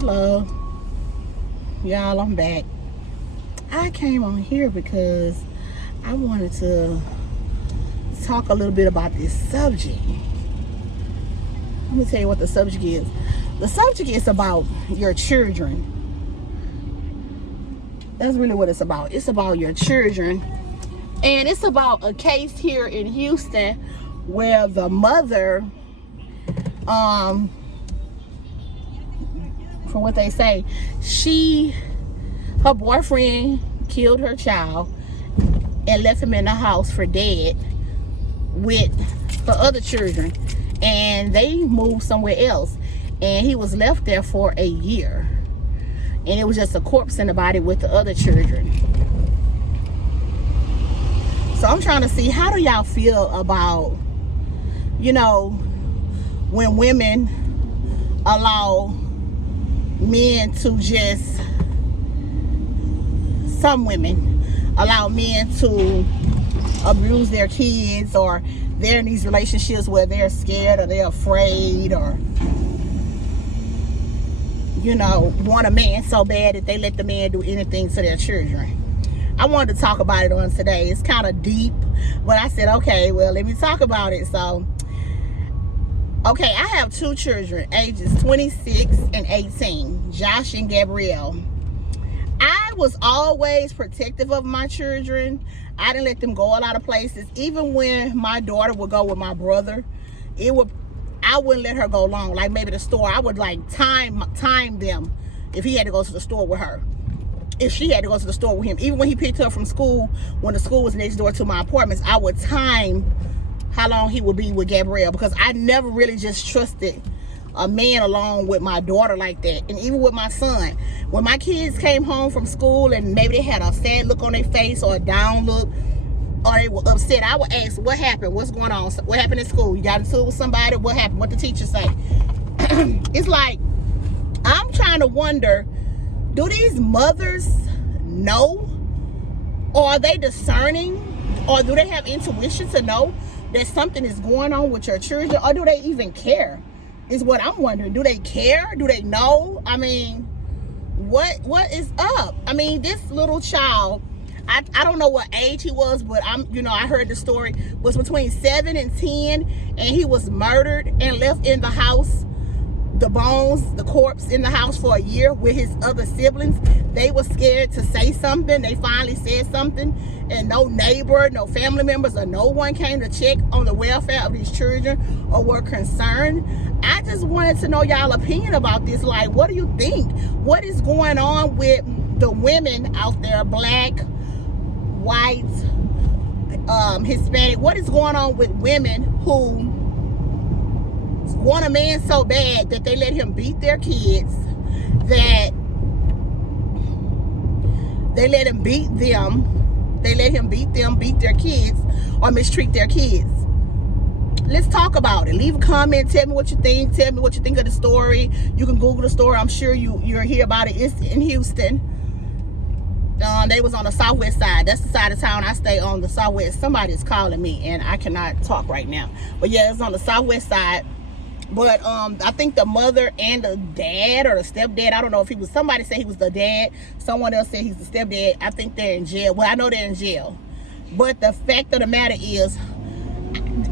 Hello, y'all, I'm back. I came on here because I wanted to talk a little bit about this subject. Let me tell you what the subject is. The subject is about your children. That's really what it's about. It's about your children. And it's about a case here in Houston where the mother, from what they say, her boyfriend killed her child and left him in the house for dead with her other children, and they moved somewhere else, and he was left there for a year, and it was just a corpse in the body with the other children. So I'm trying to see, how do y'all feel about, when women allow men to some women allow men to abuse their kids, or they're in these relationships where they're scared or they're afraid, or want a man so bad that they let the man do anything to their children. I wanted to talk about it on today. It's kind of deep, but I said, okay, well, let me talk about it. So, okay, I have two children, ages 26 and 18, Josh and Gabrielle. I was always protective of my children. I didn't let them go a lot of places. Even when my daughter would go with my brother, I wouldn't let her go long. Like maybe the store, I would time them if he had to go to the store with her. If she had to go to the store with him. Even when he picked her up from school, when the school was next door to my apartments, I would time how long he would be with Gabrielle, because I never really just trusted a man along with my daughter like that. And even with my son, when my kids came home from school and maybe they had a sad look on their face or a down look, or they were upset, I would ask, what happened? What's going on? What happened in school? You got into it with somebody? What happened? What the teacher say? It's like, I'm trying to wonder, do these mothers know? Or are they discerning? Or do they have intuition to know that something is going on with your children? Or do they even care? Is what I'm wondering. Do they care? Do they know? I mean, what is up? I mean, this little child, I don't know what age he was, but I heard the story, was between 7 and 10, and he was murdered and left in the house, the bones, the corpse in the house for a year with his other siblings. They were scared to say something. They finally said something, and no neighbor, no family members, or no one came to check on the welfare of these children or were concerned. I just wanted to know y'all opinion about this. Like, what do you think? What is going on with the women out there, black, white, Hispanic? What is going on with women who want a man so bad that they let him beat their kids, that they let him beat them, beat their kids, or mistreat their kids? Let's talk about it. Leave a comment. Tell me what you think. Tell me what you think of the story. You can Google the story. I'm sure you'll hear about it. It's in Houston. They was on the southwest side. That's the side of town I stay on, the southwest. Somebody's calling me, and I cannot talk right now. But yeah, it's on the southwest side. But I think the mother and the dad, or the stepdad, I don't know if he was, somebody said he was the dad. Someone else said he's the stepdad. I think they're in jail. Well, I know they're in jail. But the fact of the matter is,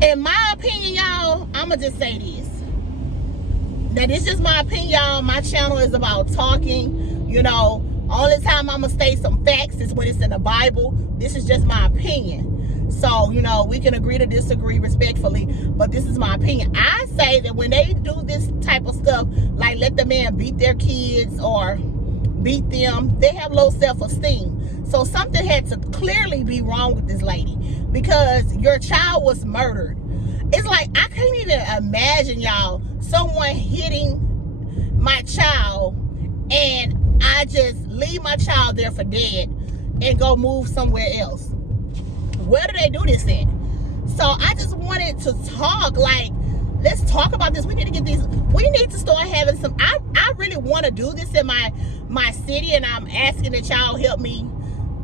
in my opinion, y'all, I'ma just say this. Now, this is my opinion, y'all. My channel is about talking, only time I'ma state some facts is when it's in the Bible. This is just my opinion. So, we can agree to disagree respectfully, but this is my opinion. I say that when they do this type of stuff, like let the man beat their kids or beat them, they have low self-esteem. So something had to clearly be wrong with this lady, because your child was murdered. It's like, I can't even imagine, y'all, someone hitting my child and I just leave my child there for dead and go move somewhere else. Where do they do this in? So I just wanted to talk, like, let's talk about this. We need to get these, we need to start having some, I really want to do this in my city, and I'm asking that y'all help me.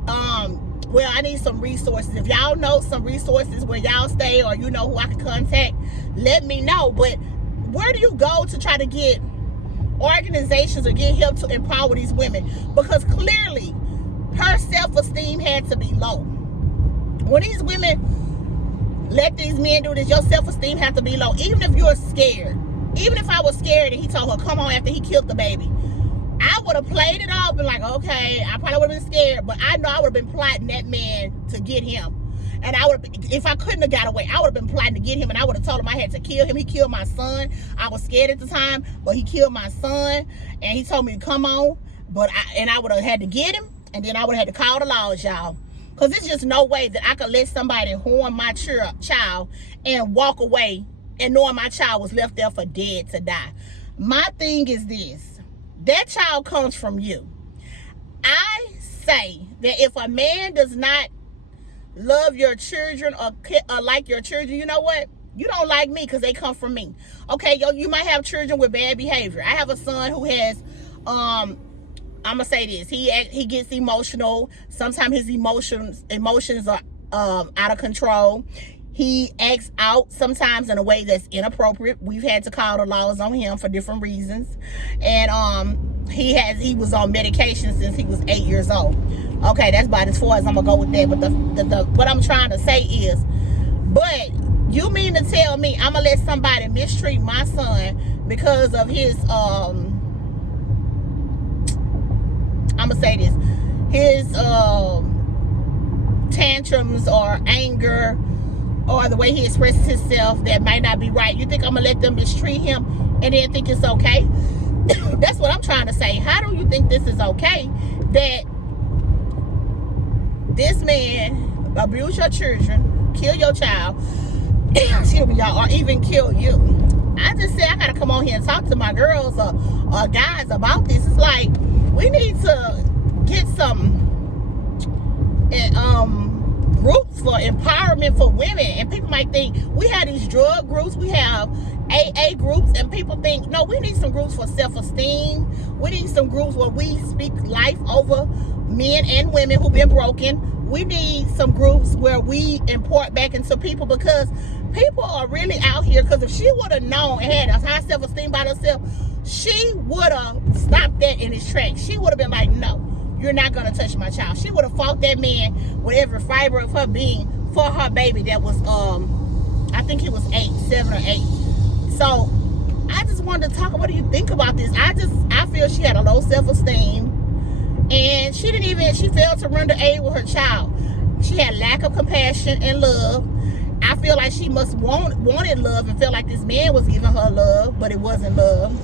Well, I need some resources. If y'all know some resources where y'all stay, or you know who I can contact, let me know. But where do you go to try to get, organizations or get help to empower these women, because clearly her self-esteem had to be low. When these women let these men do this, your self-esteem had to be low. Even if you're scared, even if I was scared and he told her come on after he killed the baby, I would have played it off and like, okay, I probably would have been scared, but I know I would have been plotting that man to get him. And I would, if I couldn't have got away, I would have been plotting to get him, and I would have told him I had to kill him. He killed my son. I was scared at the time, but he killed my son, and he told me to come on. I would have had to get him, and then I would have had to call the laws, y'all. Because there's just no way that I could let somebody harm my child and walk away and knowing my child was left there for dead to die. My thing is this. That child comes from you. I say that if a man does not love your children or like your children, you know what? You don't like me because they come from me. Okay, you might have children with bad behavior. I have a son who has, I'm gonna say this. He gets emotional. Sometimes his emotions are out of control. He acts out sometimes in a way that's inappropriate. We've had to call the laws on him for different reasons. And he was on medication since he was 8 years old. Okay, that's about as far as I'm gonna go with that. But what I'm trying to say is, but you mean to tell me I'm gonna let somebody mistreat my son because of his I'm gonna say this, his tantrums or anger or the way he expresses himself that might not be right? You think I'm gonna let them mistreat him and then think it's okay? That's what I'm trying to say. How do you think this is okay that this man abuse your children, kill your child, excuse me, y'all, or even kill you? I just say I gotta come on here and talk to my girls or guys about this. It's like we need to get some groups for empowerment for women. And people might think we have these drug groups, we have AA groups, and people think, no, we need some groups for self-esteem. We need some groups where we speak life over men and women who've been broken. We need some groups where we import back into people, because people are really out here. Because if she would have known and had a high self-esteem by herself, she would have stopped that in its tracks. She would have been like, no, you're not going to touch my child. She would have fought that man with every fiber of her being for her baby that was, I think he was 7 or 8. So I just wanted to talk. What do you think about this? I feel she had a low self-esteem, and she failed to render aid with her child. She had lack of compassion and love. I feel like she must wanted love and felt like this man was giving her love, but it wasn't love.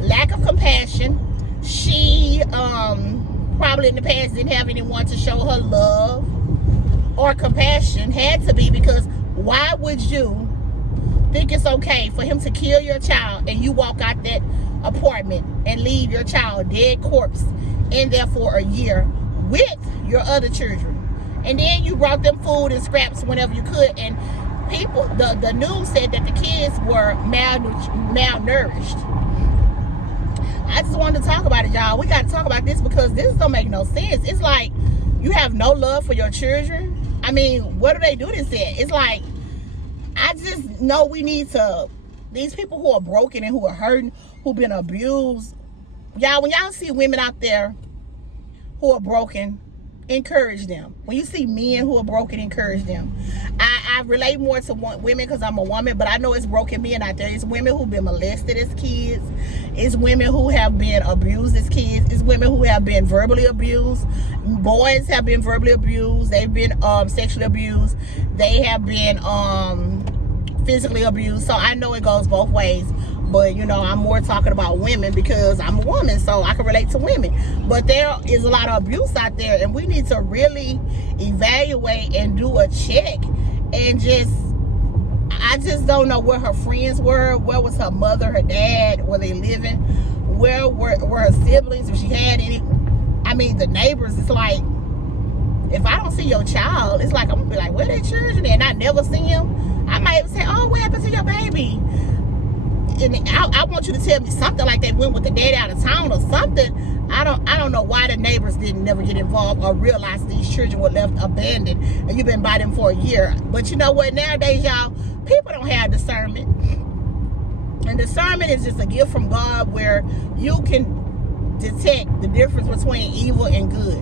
Lack of compassion. She probably in the past didn't have anyone to show her love or compassion. Had to be, because why would you think it's okay for him to kill your child and you walk out that apartment and leave your child dead corpse in there for a year with your other children? And then you brought them food and scraps whenever you could, and people, the news said that the kids were malnourished. I just wanted to talk about it, y'all. We got to talk about this because this don't make no sense. It's like you have no love for your children. I mean, what do they do this at? It's like, I just know we need to, these people who are broken and who are hurting, who've been abused, y'all, when y'all see women out there who are broken, encourage them. When you see men who are broken, encourage them. I relate more to women because I'm a woman, but I know it's broken men out there. It's women who've been molested as kids. It's women who have been abused as kids. It's women who have been verbally abused. Boys have been verbally abused. They've been sexually abused. They have been physically abused. So I know it goes both ways. But, you know, I'm more talking about women because I'm a woman, so I can relate to women. But there is a lot of abuse out there, and we need to really evaluate and do a check. And I just don't know where her friends were. Where was her mother, her dad? Were they living? Where were her siblings, if she had any? I mean, the neighbors, it's like, if I don't see your child, it's like, I'm going to be like, where their children at? And I never see them. I might say, oh, what happened to your baby? And I want you to tell me something like they went with the dad out of town or something. I don't know why the neighbors didn't never get involved or realize these children were left abandoned and you've been by them for a year. But you know what? Nowadays, y'all, people don't have discernment. And discernment is just a gift from God where you can detect the difference between evil and good.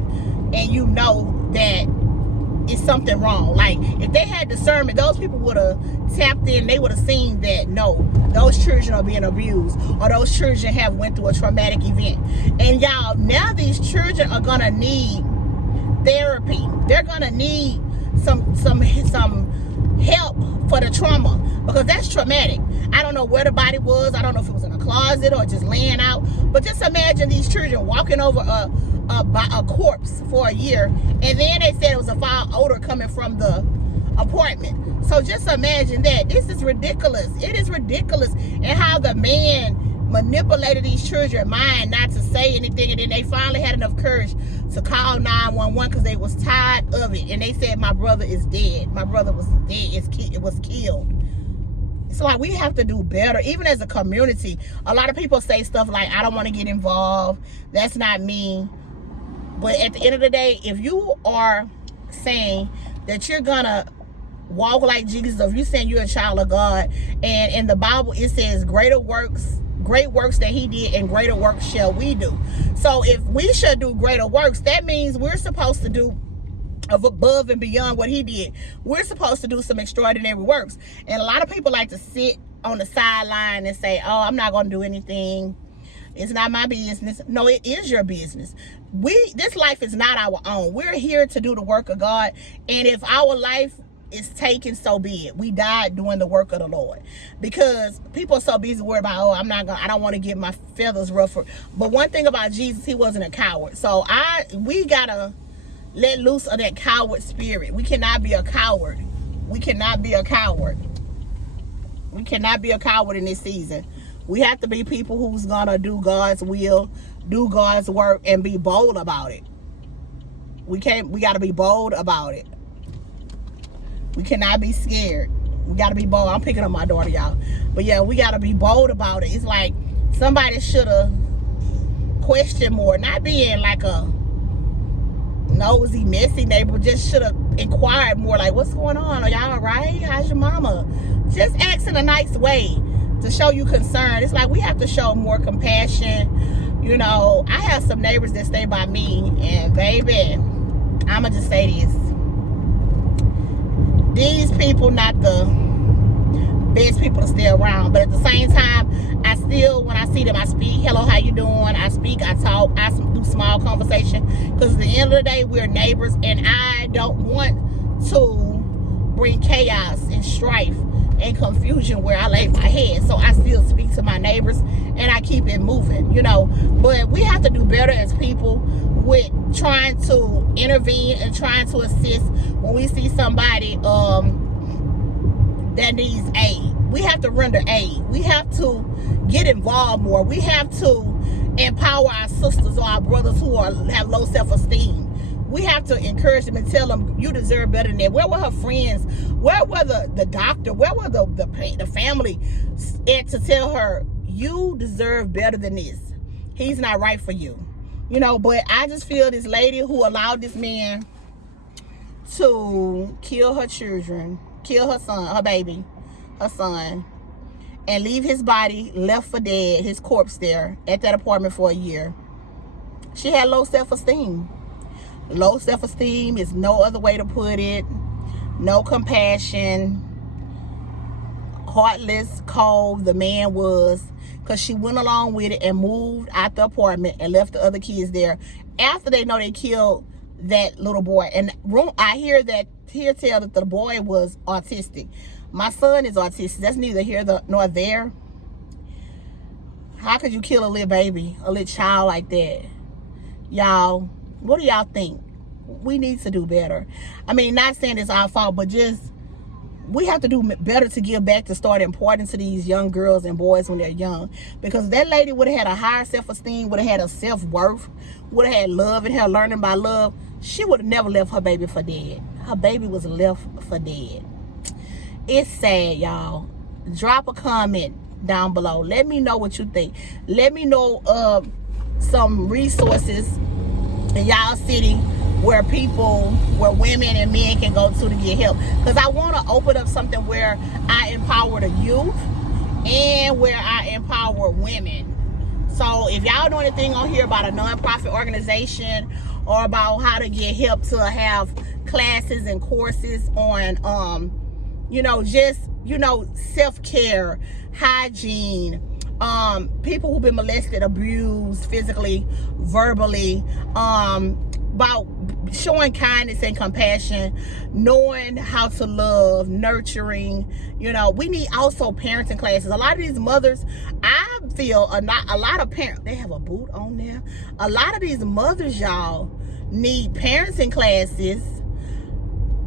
And you know that it's something wrong. Like, if they had discernment, those people would have tapped in. They would have seen that, no, those children are being abused, or those children have went through a traumatic event. And y'all, now these children are going to need therapy. They're going to need some help for the trauma, because that's traumatic. I don't know where the body was. I don't know if it was in a closet or just laying out. But just imagine these children walking over a corpse for a year, and then they said it was a foul odor coming from the apartment. So just imagine that. This is ridiculous. It is ridiculous. And how the man manipulated these children's mind not to say anything, and then they finally had enough courage to call 911 because they was tired of it. And they said, my brother is dead. My brother was dead. It was killed. So like, we have to do better, even as a community. A lot of people say stuff like, I don't want to get involved. That's not me. But at the end of the day, if you are saying that you're gonna walk like Jesus, or if you're saying you're a child of God, and in the Bible it says great works that he did, and greater works shall we do. So if we should do greater works, that means we're supposed to do above and beyond what he did. We're supposed to do some extraordinary works. And a lot of people like to sit on the sideline and say, oh, I'm not going to do anything. It's not my business. No, it is your business. This life is not our own. We're here to do the work of God. And if our life is taken, so be it. We died doing the work of the Lord, because people are so busy worried about, oh, I don't want to get my feathers ruffled. But one thing about Jesus, he wasn't a coward. So we gotta let loose of that coward spirit. We cannot be a coward. We cannot be a coward. We cannot be a coward in this season. We have to be people who's gonna do God's will, do God's work, and be bold about it. We gotta be bold about it. We cannot be scared. We gotta be bold. I'm picking up my daughter, y'all. But yeah, we gotta be bold about it. It's like somebody should have questioned more, not being like a nosy, messy neighbor, just should have inquired more, like, what's going on? Are y'all all right? How's your mama? Just ask in a nice way to show you concern. It's like we have to show more compassion. You know, I have some neighbors that stay by me, and baby, I'ma just say this. These people not the best people to stay around, but at the same time, I still, when I see them, I speak, hello, how you doing? I speak, I talk, I do small conversation, because at the end of the day, we're neighbors, and I don't want to bring chaos and strife and confusion where I lay my head. So I still speak to my neighbors, and I keep it moving, you know. But we have to do better as people with trying to intervene and trying to assist when we see somebody that needs aid. We have to render aid. We have to get involved more. We have to empower our sisters or our brothers who have low self-esteem. We have to encourage them and tell them, you deserve better than that. Where were her friends? Where were the doctor? Where were the family to tell her, you deserve better than this? He's not right for you. You know, but I just feel this lady who allowed this man to kill her children, kill her son, her baby, her son, and leave his body left for dead, his corpse there at that apartment for a year. She had low self-esteem. Low self-esteem is no other way to put it. No compassion. Heartless, cold, the man was, because she went along with it and moved out the apartment and left the other kids there after they know they killed that little boy. And I hear tell that the boy was autistic. My son is autistic. That's neither here nor there. How could you kill a little baby, a little child like that? Y'all, what do y'all think? We need to do better. I mean, not saying it's our fault, but just we have to do better to give back, to start important to these young girls and boys when they're young. Because that lady would have had a higher self-esteem, would have had a self-worth, would have had love in her, learning by love. She would have never left her baby for dead. Her baby was left for dead. It's sad, y'all. Drop a comment down below. Let me know what you think. Let me know some resources in y'all city where women and men can go to get help. Because I want to open up something where I empower the youth and where I empower women. So if y'all know anything on here about a nonprofit organization or about how to get help to have classes and courses on, self-care, hygiene, people who've been molested, abused physically, verbally, about showing kindness and compassion, knowing how to love, nurturing. We need also parenting classes. A lot of these mothers, I feel a lot of parents, they have a boot on there. A lot of these mothers, y'all, need parenting classes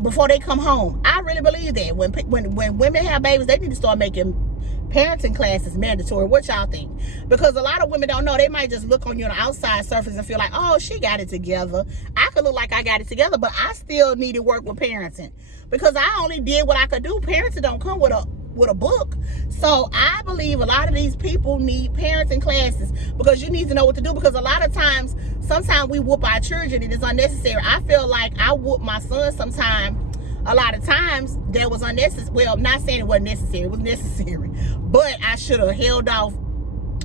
before they come home. I really believe that when women have babies, they need to start making parenting classes mandatory. What y'all think? Because a lot of women don't know. They might just look on you on the outside surface and feel like, oh, she got it together. I could look like I got it together, but I still need to work with parenting because I only did what I could do. Parenting don't come with a book. So I believe a lot of these people need parenting classes because you need to know what to do, because a lot of times, sometimes we whoop our children and it's unnecessary. I feel like I whoop my son sometimes. A lot of times that was unnecessary. Well, I'm not saying it wasn't necessary. It was necessary. But I should have held off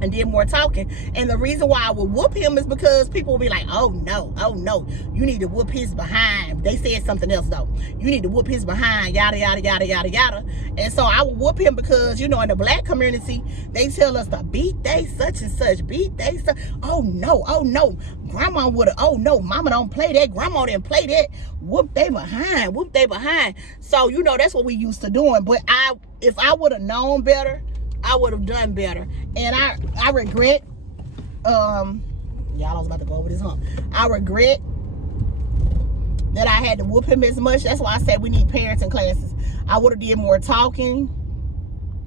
and did more talking. And the reason why I would whoop him is because people will be like, oh no, you need to whoop his behind. They said something else though. You need to whoop his behind, yada, yada, yada, yada, yada. And so I would whoop him because, in the black community, they tell us to beat they such and such, beat they such. Oh no, grandma would have, oh no, mama don't play that, grandma didn't play that. Whoop they behind. So, that's what we used to doing. But if I would have known better, I would have done better. And I regret, y'all, I was about to go over this hump. I regret that I had to whoop him as much. That's why I said we need parenting classes. I would have did more talking,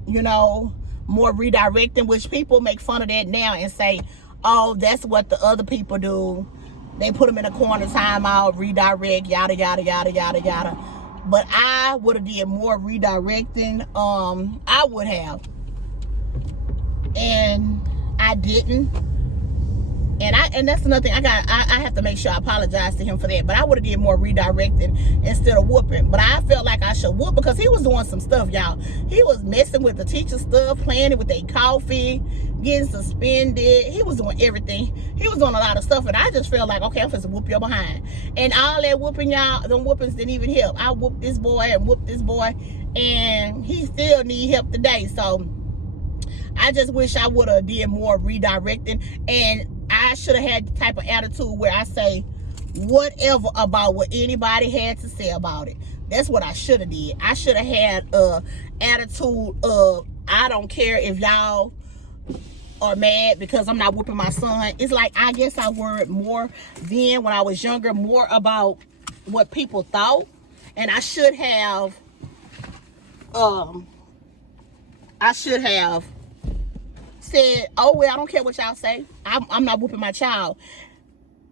more redirecting, which people make fun of that now and say, oh, that's what the other people do. They put them in a corner, time out, redirect, yada, yada, yada, yada, yada. But I would have did more redirecting. I would have. And I didn't. And that's another thing. I have to make sure I apologize to him for that. But I would have did more redirecting instead of whooping. But I felt like I should whoop because he was doing some stuff, y'all. He was messing with the teacher stuff, playing it with their coffee, getting suspended. He was doing everything. He was doing a lot of stuff. And I just felt like, okay, I'm supposed to whoop your behind. And all that whooping, y'all, them whoopings didn't even help. I whooped this boy and whooped this boy. And he still need help today. So I just wish I would have did more redirecting, and I should have had the type of attitude where I say whatever about what anybody had to say about it. That's what I should have did. I should have had a attitude of, I don't care if y'all are mad because I'm not whooping my son. It's like, I guess I worried more then when I was younger, more about what people thought, and I should have said, oh, well, I don't care what y'all say. I'm not whooping my child.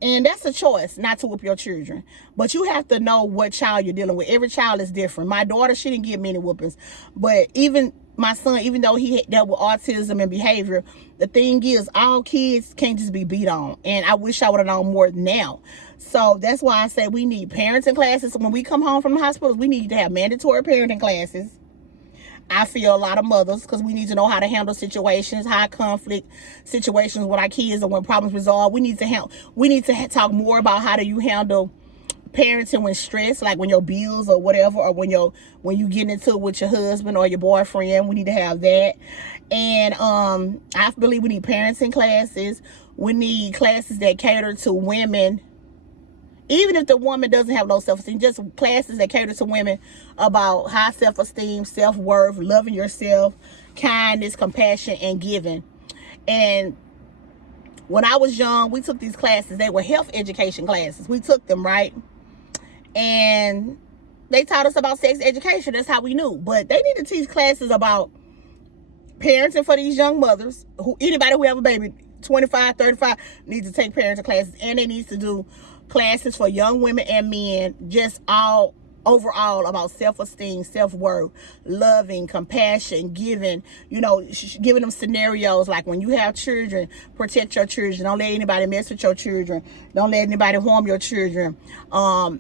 And that's a choice, not to whoop your children. But you have to know what child you're dealing with. Every child is different. My daughter, she didn't get many whoopings. But even my son, even though he dealt with autism and behavior, the thing is, all kids can't just be beat on. And I wish I would have known more now. So that's why I say we need parenting classes. When we come home from the hospitals, we need to have mandatory parenting classes. I feel a lot of mothers, because we need to know how to handle situations, high conflict situations with our kids, or when problems resolve. We need to talk more about how do you handle parenting when stressed, like when your bills or whatever, or when you get into it with your husband or your boyfriend. We need to have that. And I believe we need parenting classes. We need classes that cater to women. Even if the woman doesn't have low self-esteem, just classes that cater to women about high self-esteem, self-worth, loving yourself, kindness, compassion, and giving. And when I was young, we took these classes. They were health education classes. We took them, right? And they taught us about sex education. That's how we knew. But they need to teach classes about parenting for these young mothers. Anybody who have a baby, 25, 35, needs to take parenting classes. And they need to do classes for young women and men, just all overall about self-esteem, self-worth, loving, compassion, giving, you know, giving them scenarios like when you have children, protect your children. Don't let anybody mess with your children. Don't let anybody harm your children.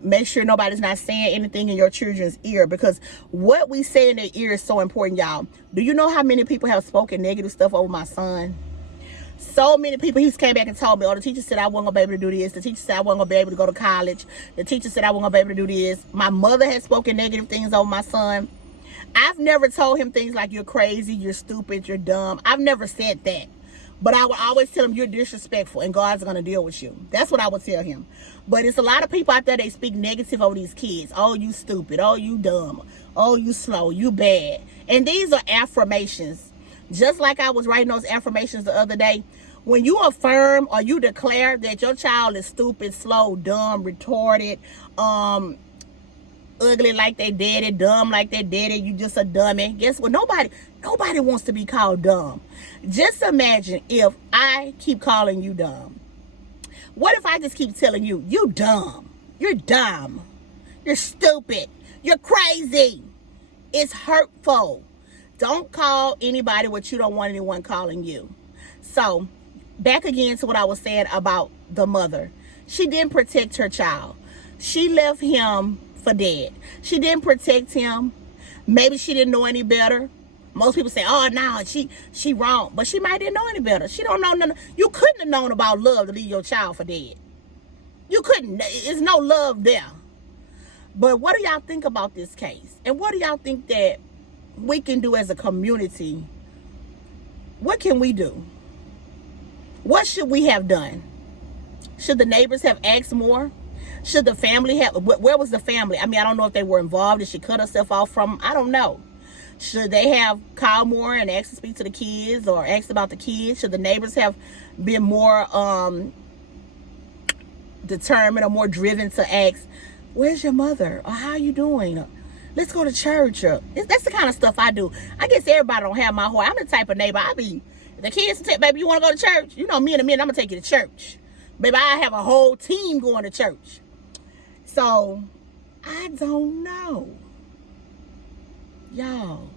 Make sure nobody's not saying anything in your children's ear, because what we say in their ear is so important, y'all. Do you know how many people have spoken negative stuff over my son? So many people. He's came back and told me, oh, the teacher said I wasn't going to be able to do this. The teacher said I wasn't going to be able to go to college. The teacher said I wasn't going to be able to do this. My mother has spoken negative things over my son. I've never told him things like you're crazy, you're stupid, you're dumb. I've never said that. But I would always tell him you're disrespectful and God's going to deal with you. That's what I would tell him. But it's a lot of people out there, they speak negative over these kids. Oh, you stupid. Oh, you dumb. Oh, you slow. You bad. And these are affirmations. Just like I was writing those affirmations the other day, when you affirm or you declare that your child is stupid, slow, dumb, retarded, ugly like they daddy, dumb like they daddy, you just a dummy. Guess what? Nobody wants to be called dumb. Just imagine if I keep calling you dumb. What if I just keep telling you, you dumb, you're dumb, you're stupid, you're crazy? It's hurtful. Don't call anybody what you don't want anyone calling you. So, back again to what I was saying about the mother. She didn't protect her child. She left him for dead. She didn't protect him. Maybe she didn't know any better. Most people say, oh, no, she wrong. But she might didn't know any better. She don't know nothing. You couldn't have known about love to leave your child for dead. You couldn't. There's no love there. But what do y'all think about this case? And what do y'all think that we can do as a community? What can we do? What should we have done? Should the neighbors have asked more? Should the family have, where was the family? I mean, I don't know if they were involved. Did she cut herself off from, I don't know. Should they have called more and asked to speak to the kids or asked about the kids? Should the neighbors have been more determined or more driven to ask, where's your mother? Or how are you doing? Let's go to church. That's the kind of stuff I do. I guess everybody don't have my heart. I'm the type of neighbor. The kids say, baby, you want to go to church? You know me in a minute, I'm going to take you to church. Baby, I have a whole team going to church. So, I don't know. Y'all,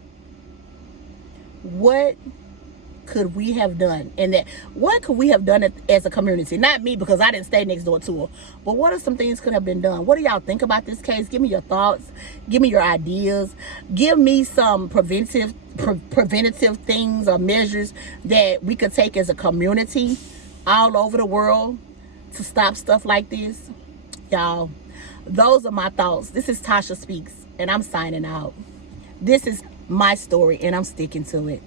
what could we have done? What could we have done as a community? Not me, because I didn't stay next door to her. But what are some things could have been done? What do y'all think about this case? Give me your thoughts. Give me your ideas. Give me some preventative things or measures that we could take as a community all over the world to stop stuff like this. Y'all, those are my thoughts. This is Tasha Speaks, and I'm signing out. This is my story, and I'm sticking to it.